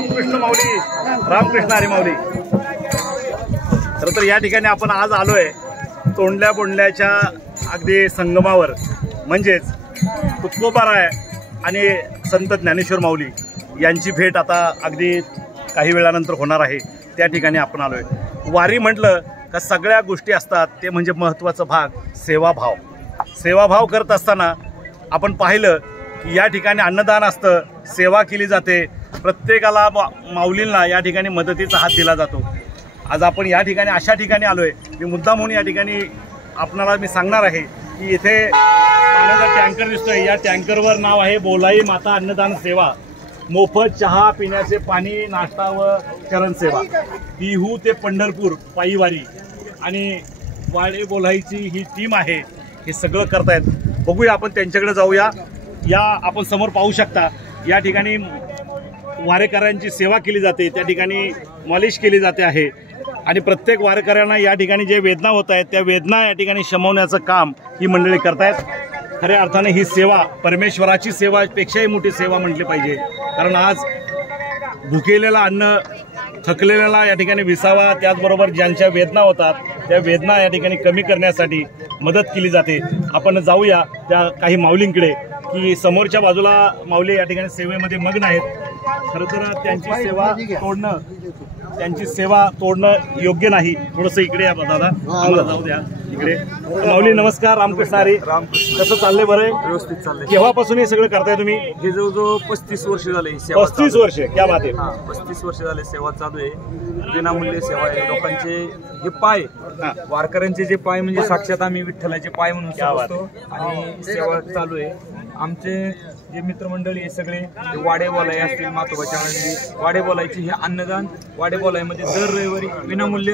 रामकृष्ण माऊली, रामकृष्ण हरी माऊली। तर या ठिकाणी आपण आज आलोय तोंडल्या बोंडल्याच्या अगदी संगमावर, म्हणजेच तुकोबाराय आणि संत ज्ञानेश्वर माऊली यांची भेट आता अगदी काही वेळानंतर होणार आहे। त्या ठिकाणी आपण आलोय। वारी म्हटलं का सगळ्या गोष्टी असतात, ते म्हणजे महत्त्वाचा भाग सेवाभाव। सेवाभाव करत असताना आपण पाहिलं की या ठिकाणी अन्नदान असतं, सेवा केली जाते, प्रत्येकाला माऊलींना या ठिकाणी मदतीचा हात दिला जातो। आज आपण या ठिकाणी अशा ठिकाणी आलोय, मी मुद्दाम म्हणून या ठिकाणी आपणाला मी सांगणार आहे की इथे पाण्याचा टँकर दिसतोय, या टँकरवर नाव आहे बोलाई माता अन्नदान सेवा। मोफत चहा, पिण्याचे पाणी, नाश्ता व चरण सेवा। बिहू ते पंढरपूर पायीवारी आणि वाडे बोलाईची ही टीम आहे, हे सगळं करतायत। बघूया आपण त्यांच्याकडे जाऊया। या आपण समोर पाहू शकता, या ठिकाणी वारेकऱ्यांची सेवा केली जाते, त्या ठिकाणी मालिश केली जाते आहे आणि प्रत्येक वारकऱ्यांना या ठिकाणी जे वेदना होत आहेत त्या वेदना या ठिकाणी शमवण्याचं काम ही मंडळी करतायत। खऱ्या अर्थाने ही सेवा परमेश्वराची सेवा पेक्षाही मोठी सेवा म्हटली पाहिजे, कारण आज भुकेलेला अन्न, थकलेला या ठिकाणी विसावा, त्याचबरोबर ज्यांच्या वेदना होतात त्या वेदना या ठिकाणी कमी करण्यासाठी मदत केली जाते। आपण जाऊया त्या काही माऊलींकडे की समोरच्या बाजूला माऊली या ठिकाणी सेवेमध्ये मग्न आहेत। खरं तर त्यांची सेवा तोडणं योग्य नाही। थोडंसं इकडे या दादा, आम्हाला जाऊ द्या इकडे। माऊली नमस्कार, रामकृष्ण हरी। रामकृष्ण। कसं चाललंय? बरं, व्यवस्थित चाललंय। केव्हापासून हे सगळं करताय तुम्ही? हे जवळजवळ 35 वर्ष झाले। 35 वर्ष? क्या बात आहे। 35 वर्ष झाले सेवा चालू आहे, विनामूल्य सेवा आहे। लोकांचे हे पाय, वारकऱ्यांचे जे पाय म्हणजे साक्षात आम्ही विठ्ठलाचे पाय म्हणून समजतो आणि सेवा चालू आहे। आमचे जे मित्रमंडळी आहे सगळे वाडे बोलाई असतील, मातोबाच्या नंदी वाडे बोलायची हे अन्नदान, वाडे बोलाईमध्ये दर रविवारी विनामूल्य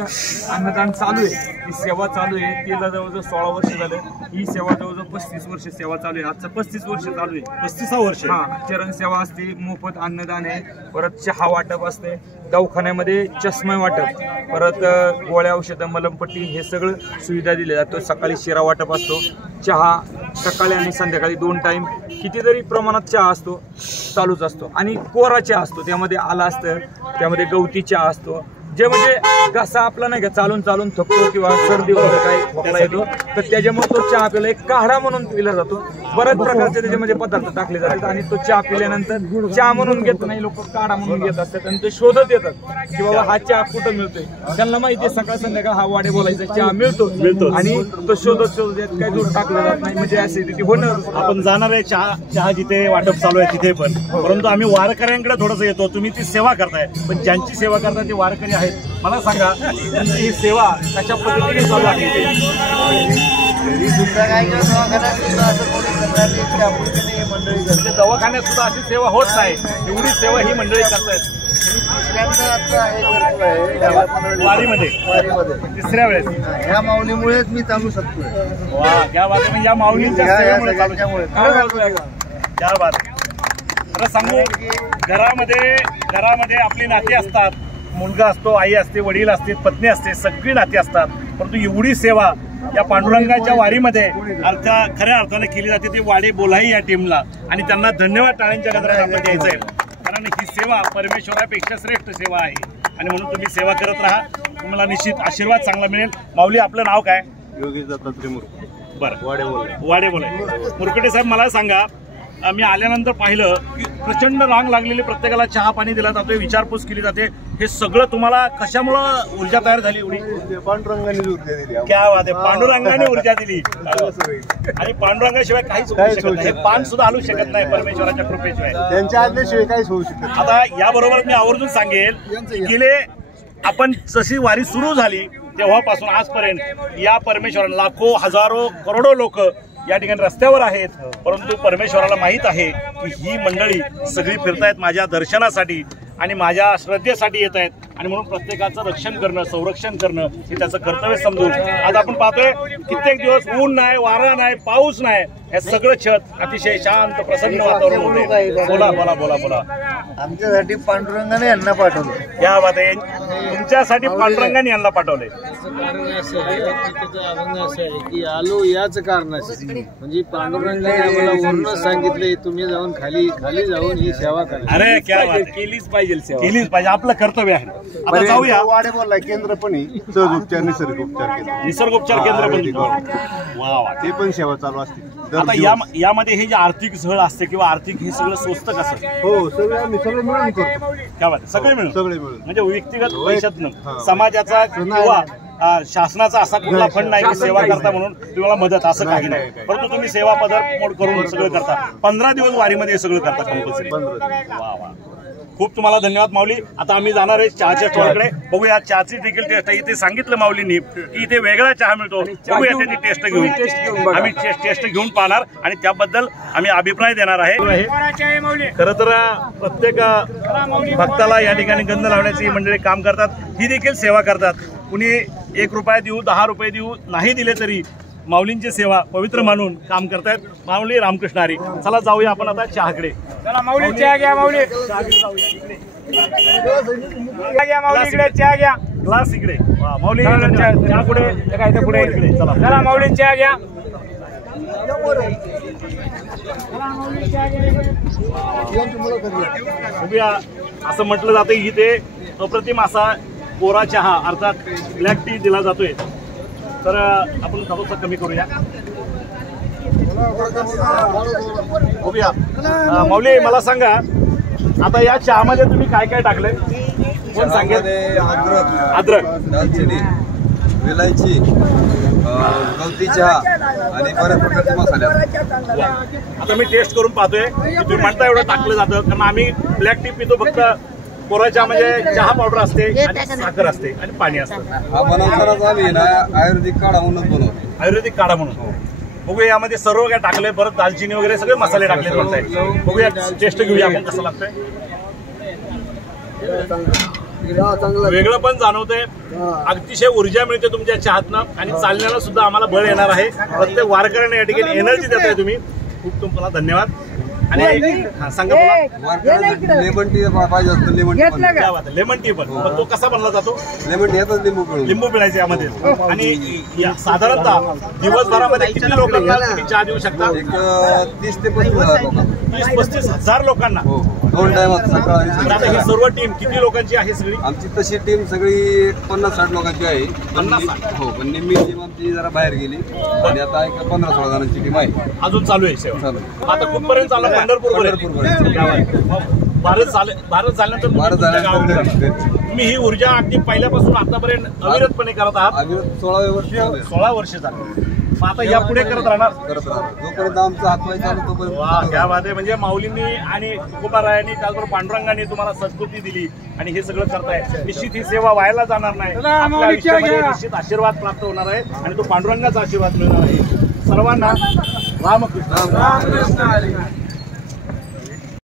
अन्नदान चालू आहे। ही सेवा चालू आहे, तिला जवळजवळ 16 वर्ष झालं। ही सेवा जवळजवळ 35 वर्ष सेवा चालू आहे। आजचं 35 वर्ष चालू आहे। 35 वर्ष। चरण सेवा असते, मोफत अन्नदान आहे, परत चहा वाटप असते, दवाखान्यामध्ये चष्मा वाटप, परत गोळ्या, औषधं, मलमपट्टी हे सगळं सुविधा दिल्या जातो। सकाळी शिरा वाटप असतो, चहा सकाळी आणि संध्याकाळी 2 टाइम कितीतरी प्रमाणात चहा असतो, चालूच असतो। आणि कोरा चहा असतो, त्यामध्ये आला असतं, त्यामध्ये गवती चहा असतो। जे म्हणजे घसा आपला नाही का चालून चालून थकतो किंवा सर्दी वगैरे काही खोकला येतो तर त्याच्यामुळे तो चहा पिला एक काढा म्हणून पिला जातो। बऱ्याच प्रकारचे त्याच्यामध्ये पदार्थ टाकले जातात आणि तो चहा पिल्यानंतर चहा म्हणून घेत नाही, लोक काढा म्हणून घेत असतात आणि ते शोधत येतात की बाबा हा चहा कुठं मिळतोय। त्यांना माहिती आहे सकाळ संध्याकाळ हा वाडे बोलायचा चहा मिळतो आणि तो शोधत काही दूर टाकला जात नाही, म्हणजे ऍसिडिटी होणं। आपण जाणार आहे चहा जिथे वाटप चालू आहे तिथे पण, परंतु आम्ही वारकऱ्यांकडे थोडंसं येतो। तुम्ही ती सेवा करताय, पण ज्यांची सेवा करताय ते वारकरी आहेत, मला सांगा त्यांची ही सेवा कशा पद्धतीने चालू आहे? दवाखान्यात सुद्धा अशी सेवा होत नाही, एवढी सेवा ही मंडळी करतायत वारीमध्ये। तिसऱ्या वेळेस ह्या माऊलीमुळेच मी चालू शकतो। वा, क्या बात आहे। म्हणजे या माऊलींच्या सेवेमुळे क्या बात। खरं सांगू, घरामध्ये आपली नाती असतात, मुलगा असतो, आई असते, वडील असते, पत्नी असते, सगळी नाती असतात, परंतु एवढी सेवा या पांडुरंगाच्या वारीमध्ये खऱ्या अर्थाने केली जाते। ती वाडे बोलाई या टीमला, आणि त्यांना धन्यवाद टाळ्यांच्या गजरात आपण द्यायचं आहे, कारण ही सेवा परमेश्वरापेक्षा श्रेष्ठ सेवा आहे आणि म्हणून तुम्ही सेवा करत राहा, तुम्हाला निश्चित आशीर्वाद चांगला मिळेल। माऊली, आपलं नाव काय? योगेश दत्तात्रय मुरकुटे। बरं, वाडे बोलाई। मुरकुटे साहेब, मला सांगा, मी आल्यानंतर पाहिलं की प्रचंड रांग लागलेली, प्रत्येकाला चहा पाणी दिला जातोय, विचारपूस केली जाते, हे सगळं तुम्हाला कशामुळं ऊर्जा तयार झाली एवढी? पांडुरंगाने ऊर्जा दिली। क्या बात आहे, पांडुरंगाने ऊर्जा दिली आणि पांडुरंगाशिवाय काहीच होऊ शकत नाही, पान सुद्धा हलू शकत नाही परमेश्वराच्या कृपेशिवाय, त्यांच्या आज्ञेशिवाय काहीच होऊ शकत। आता याबरोबर मी आवर्जून सांगेल, गेले आपण जशी वारी सुरू झाली तेव्हापासून आजपर्यंत या परमेश्वराला लाखो, हजारो, करोडो लोक या ठिकाणी रस्त्यावर आहेत, परंतु परमेश्वराला माहीत आहे की ही मंडळी सगळी फिरतायत माझ्या दर्शनासाठी आणि माझ्या श्रद्धेसाठी येत आहेत। आणि म्हणून प्रत्येकाचं रक्षण करणं, संरक्षण करणं हे त्याचं कर्तव्य समजून आज आपण पाहतोय कित्येक दिवस ऊन नाही, वारा नाही, पाऊस नाही, हे सगळं छत अतिशय शांत प्रसन्न वातावरण होते. बोला बोला बोला बोला. आमच्यासाठी पांडुरंगाने यांना पाठवलं. या बात आहे, तुमच्यासाठी पांडुरंगाने यांना पाठवले. कारण असं आहे, त्याचं अभंग असं आहे की आलो याच कारणासाठी, म्हणजे पांडुरंगाने आम्हाला वर्ण सांगितले तुम्ही जाऊन खाली जाऊन ही सेवा करा. अरे क्या बात आहे. केलीच पाहिजे सेवा, केलीच पाहिजे, आपलं कर्तव्य आहे. आता जाऊया वाडे बोलला केंद्र पण सहज उपचार निसर्ग उपचार केंद्र, निसर्गोपचार केंद्र पण. वा वा. ते पण सेवा चालू असते. आता यामध्ये हे जे आर्थिक सहल असते किंवा आर्थिक हे सगळं स्वस्त कसं? हो सगळे आम्ही सगळे मिळून करतो. क्या बात आहे. सगळे मिळून म्हणजे व्यक्तिगत पैशातनं हा. समाजाचा किंवा शासनाचा असा कुठला फंड नाही की सेवा करता म्हणून तुम्हाला मदत असं काही नाही, परंतु तुम्ही सेवा पदर करून सगळं करता. 15 दिवस वारीमध्ये हे सगळं करता कंपल्सरी. वा वा. खूप तुम्हाला धन्यवाद माऊली. आता आम्ही जाणार आहे चहाच्या स्टॉलकडे. बघूया चहाची देखील टेस्ट आहे. इथे सांगितलं माऊलींनी की इथे वेगळा चहा मिळतो. बघूया त्याची टेस्ट घेऊन आम्ही टेस्ट घेऊन पाहणार आणि त्याबद्दल आम्ही अभिप्राय देणार आहे. खरं तर प्रत्येक भक्ताला या ठिकाणी गंध लावण्याची मंडळी काम करतात, ही देखील सेवा करतात. कुणी 1 रुपया देऊ, 10 रुपये देऊ, नाही दिले तरी माऊलींची सेवा पवित्र मानून काम करतायत माऊली रामकृष्ण हरी. चला जाऊया आपण आता चहाकडे. चला माऊली चहा घ्या. माऊली चहा घ्या. माऊली इकडे चहा घ्या. ग्लास इकडे. माऊली चहा पुढे पुढे इकडे. चला माऊली चहा घ्या. बघूया. असं म्हटलं जातं की इथे अप्रतिम असा कोरा चहा अर्थात ब्लॅक टी दिला जातोय. तर आपण थोडंसं कमी करूया. बघूया. माऊली मला सांगा, आता या चहामध्ये तुम्ही काय काय टाकलंय? कोण सांगेल? अद्रक, दालचिनी, विलायची, गवती चहा आणि बऱ्याच प्रकारचे मसाले. आता मी टेस्ट करून पाहतोय की तुम्ही म्हणता एवढं टाकलं जातं, कारण आम्ही ब्लॅक टी पितो फक्त. कोरा चहा म्हणजे चहा पावडर असते आणि साखर असते आणि पाणी असतं. हा बनवतानाच आम्ही ना आयुर्वेदिक काढा म्हणून बनवतो. आयुर्वेदिक काढा म्हणून. बघूया यामध्ये सर्व काय टाकलंय, परत दालचिनी वगैरे सगळे मसाले टाकले म्हणताय. बघूया टेस्ट घेऊया आपण कसं लागतंय. वेगळं पण जाणवतंय, अतिशय ऊर्जा मिळते तुमच्या चहातनं आणि चालण्याला सुद्धा आम्हाला बळ येणार आहे. प्रत्येक वारकऱ्यांना या ठिकाणी एनर्जी देताय तुम्ही. खूप तुम्हाला धन्यवाद. आणि सांगा मला, लेमन टी पाहिजे असतं. लेमन टी पण तो कसा बनला जातो? लेमन टी येतच लिंबू पिळायचे यामध्ये. आणि साधारणतः दिवसभरामध्ये किती लोकांना तुम्ही चहा देऊ शकता? 30 ते 35 लोकांना. 30-35 हजार लोकांना. 2 टायमात सकाळी. आता ही सर्व टीम किती लोकांची आहे सगळी? आमची तशी टीम सगळी 50-60 लोकांची आहे. 50-60. हो, पण निम्मी टीम आमची जरा बाहेर गेली आणि आता 15-16 जणांची टीम आहे. अजून चालू आहे सेवा. आता कुठपर्यंत चालू? भारत झाल्यानंतर तुम्ही ही ऊर्जा अगदी पहिल्यापासून आतापर्यंत अविरतपणे करत आहात. 16 वर्ष झाली. मग आता या पुढे करत राहणार जोपर्यंत आमचा हातवाई चालू तोपर्यंत. त्या बात आहे. म्हणजे माऊलींनी आणि तुकोबारायांनी त्याचबरोबर पांडुरंगांनी तुम्हाला सद्बुद्धी दिली आणि हे सगळं करताय. निश्चित ही सेवा व्हायला जाणार नाही. आपल्या आयुष्यामध्ये निश्चित आशीर्वाद प्राप्त होणार आहे आणि तो पांडुरंगाचा आशीर्वाद मिळणार आहे. सर्वांना रामकृष्ण.